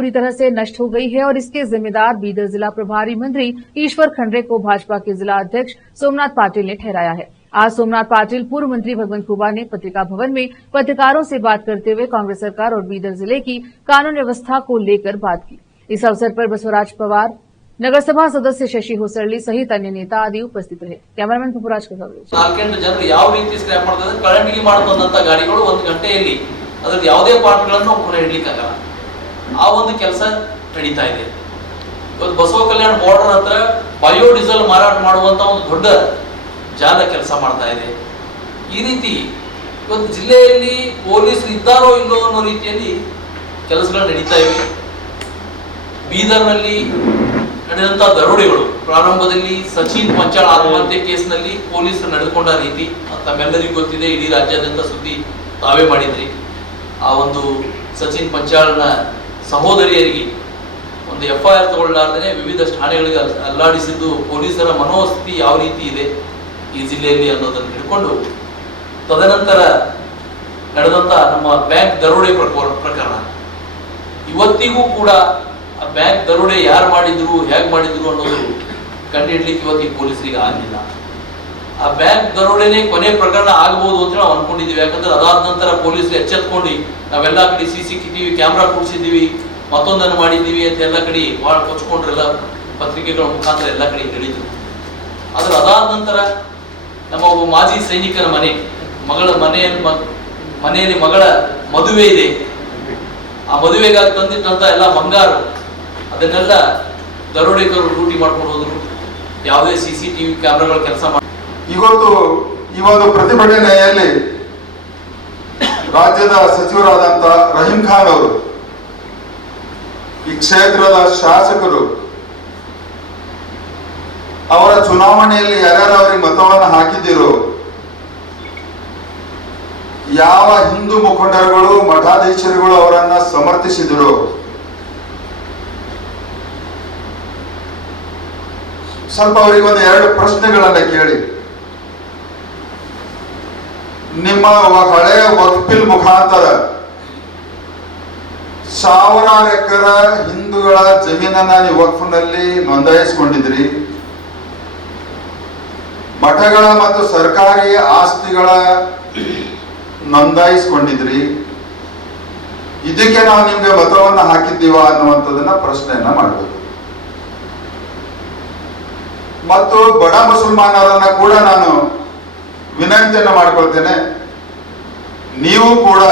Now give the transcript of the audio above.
पूरी तरह से नष्ट हो गई है और इसके जिम्मेदार बीदर जिला प्रभारी मंत्री ईश्वर खंड्रे को भाजपा के जिला अध्यक्ष सोमनाथ पाटिल ने ठहराया है। आज सोमनाथ पाटिल पूर्व मंत्री भगवंत खुबा ने पत्रिका भवन में पत्रकारों से बात करते हुए कांग्रेस सरकार और बीदर जिले की कानून व्यवस्था को लेकर बात की। इस अवसर पर बसवराज पवार, नगरसभा सदस्य शशि होसरली सहित अन्य नेता आदि उपस्थित रहे। कैमरामैन पुपराज का कवरेज। 4 ಜನರು ಯಾವ ರೀತಿ ಸ್ಕ್ರಾಪ್ ಮಾಡ್ತಾರೆ ಕರೆಂಟ್ಗೆ ಮಾಡುವಂತ ಗಾಡಿಗಳು 1 ಗಂಟೆಯಲ್ಲಿ ಅದರ ಯಾವುದೇ ಪಾರ್ಟ್ಗಳನ್ನು ಇಡಲಿಕ್ಕೆ ಆಗಲ್ಲ. ಆ ಒಂದು ಕೆಲಸ ನಡೀತಾ ಇದೆ. ಇವತ್ತು ಬಸವ ಕಲ್ಯಾಣ ಬಾರ್ಡರ್ ಹತ್ರ ಬಯೋಡೀಸೆಲ್ ಮಾರಾಟ ಮಾಡುವಂತ ಒಂದು ದೊಡ್ಡ ಜಾಲ ಕೆಲಸ ಮಾಡ್ತಾ ಇದೆ. ಈ ರೀತಿ ಇವತ್ತು ಜಿಲ್ಲೆಯಲ್ಲಿ ಪೊಲೀಸರು ಇದ್ದಾರೋ ಇಲ್ಲೋ ಅನ್ನೋ ರೀತಿಯಲ್ಲಿ ಕೆಲಸಗಳು ನಡೀತಾ ಇವೆ. ಬೀದರ್ನಲ್ಲಿ ನಡೆದಂತ ದರೋಡೆಗಳು ಪ್ರಾರಂಭದಲ್ಲಿ ಸಚಿನ್ ಪಂಚಾಳ್ ಆತ್ಮಹತ್ಯೆ ಕೇಸ್ನಲ್ಲಿ ಪೊಲೀಸರು ನಡೆದುಕೊಂಡ ರೀತಿ ತಮ್ಮೆಲ್ಲರಿಗೂ ಗೊತ್ತಿದೆ. ಇಡೀ ರಾಜ್ಯಾದ್ಯಂತ ಸುದ್ದಿ ತಾವೇ ಮಾಡಿದ್ರಿ. ಆ ಒಂದು ಸಚಿನ್ ಪಂಚಾಳ್ನ ಸಹೋದರಿಯರಿಗೆ ಒಂದು FIR ತಗೊಳ್ಳಲಾರ್ದೇ ವಿವಿಧ ಠಾಣೆಗಳಿಗೆ ಅಲ್ಲಾಡಿಸಿದ್ದು ಪೊಲೀಸರ ಮನೋಸ್ಥಿತಿ ಯಾವ ರೀತಿ ಇದೆ ಈ ಜಿಲ್ಲೆಯಲ್ಲಿ ಅನ್ನೋದನ್ನು ಹಿಡ್ಕೊಂಡು ತದನಂತರ ನಡೆದಂತ ನಮ್ಮ ಬ್ಯಾಂಕ್ ದರೋಡೆ ಪ್ರಕರಣ ಇವತ್ತಿಗೂ ಕೂಡ ಆ ಬ್ಯಾಂಕ್ ದರೋಡೆ ಯಾರು ಮಾಡಿದ್ರು ಹೇಗೆ ಮಾಡಿದ್ರು ಅನ್ನೋದು ಕಂಡುಹಿಡ್ಲಿಕ್ಕೆ ಇವತ್ತಿಗೆ ಪೊಲೀಸರಿಗೆ ಆಗಲಿಲ್ಲ. ಆ ಬ್ಯಾಂಕ್ ದರೋಡೆನೇ ಕೊನೆ ಪ್ರಕರಣ ಆಗಬಹುದು ಅಂತ ನಾವು ಅನ್ಕೊಂಡಿದ್ದೀವಿ. ಯಾಕಂದ್ರೆ ಅದಾದ ನಂತರ ಪೊಲೀಸರು ಎಚ್ಚೆತ್ಕೊಂಡು ನಾವೆಲ್ಲ ಕಡೆ CCTV ಕ್ಯಾಮ್ರಾ ಕೂಡಿಸಿದ್ದೀವಿ, ಮತ್ತೊಂದನ್ನು ಮಾಡಿದ್ದೀವಿ ಅಂತ ಎಲ್ಲ ಕಡೆ ಭಾಳ ಕೊಚ್ಕೊಂಡ್ರೆಲ್ಲ ಪತ್ರಿಕೆಗಳ ಮುಖಾಂತರ ಎಲ್ಲ ಕಡೆ ಹೇಳಿದ್ರು. ಆದ್ರೆ ಅದಾದ ನಂತರ ನಮ್ಮ ಒಬ್ಬ ಮಾಜಿ ಸೈನಿಕನ ಮನೆಯಲ್ಲಿ ಮಗಳ ಮದುವೆ ಇದೆ. ಆ ಮದುವೆಗಾಗಿ ತಂದಿಟ್ಟಂತ ಎಲ್ಲ ಬಂಗಾರ ಅದನ್ನೆಲ್ಲ ದರೋಡೆಕರು ಲೂಟಿ ಮಾಡ್ಕೊಂಡು ಹೋದ್ರು. ಯಾವುದೇ CCTV ಕ್ಯಾಮ್ರಾಗಳ ಕೆಲಸ ಮಾಡಿ ಇವತ್ತು ಈ ಒಂದು ಪ್ರತಿಭಟನೆಯಲ್ಲಿ ರಾಜ್ಯದ ಸಚಿವರಾದಂತ ರಹೀಂ ಖಾನ್ ಅವರು, ಈ ಕ್ಷೇತ್ರದ ಶಾಸಕರು, ಅವರ ಚುನಾವಣೆಯಲ್ಲಿ ಯಾರ್ಯಾರು ಅವರಿಗೆ ಮತವನ್ನು ಹಾಕಿದ್ದೀರೋ, ಯಾವ ಹಿಂದೂ ಮುಖಂಡರುಗಳು ಮಠಾಧೀಶರುಗಳು ಅವರನ್ನ ಸಮರ್ಥಿಸಿದರು, ಸ್ವಲ್ಪ ಅವರಿಗೆ ಒಂದು 2 ಪ್ರಶ್ನೆಗಳನ್ನ ಕೇಳಿ. ನಿಮ್ಮ ಹಳೆಯ ವಕ್ಫಿಲ್ ಮುಖಾಂತರ ಸಾವಿರಾರು ಎಕರೆ ಹಿಂದೂಗಳ ಜಮೀನನ್ನ ನೀವು ವಕ್ಫ್ನಲ್ಲಿ ನೋಂದಾಯಿಸಿಕೊಂಡಿದ್ರಿ. ಮಠಗಳ ಮತ್ತು ಸರ್ಕಾರಿ ಆಸ್ತಿಗಳ ನೋಂದಾಯಿಸಿಕೊಂಡಿದ್ರಿ. ಇದಕ್ಕೆ ನಾವು ನಿಮ್ಗೆ ಮತವನ್ನ ಹಾಕಿದ್ದೀವ ಅನ್ನುವಂಥದ್ದನ್ನ ಪ್ರಶ್ನೆಯನ್ನ ಮಾಡಬೇಕು. ಮತ್ತು ಬಡ ಮುಸಲ್ಮಾನರನ್ನ ಕೂಡ ನಾನು ವಿನಂತಿಯನ್ನ ಮಾಡ್ಕೊಳ್ತೇನೆ, ನೀವು ಕೂಡ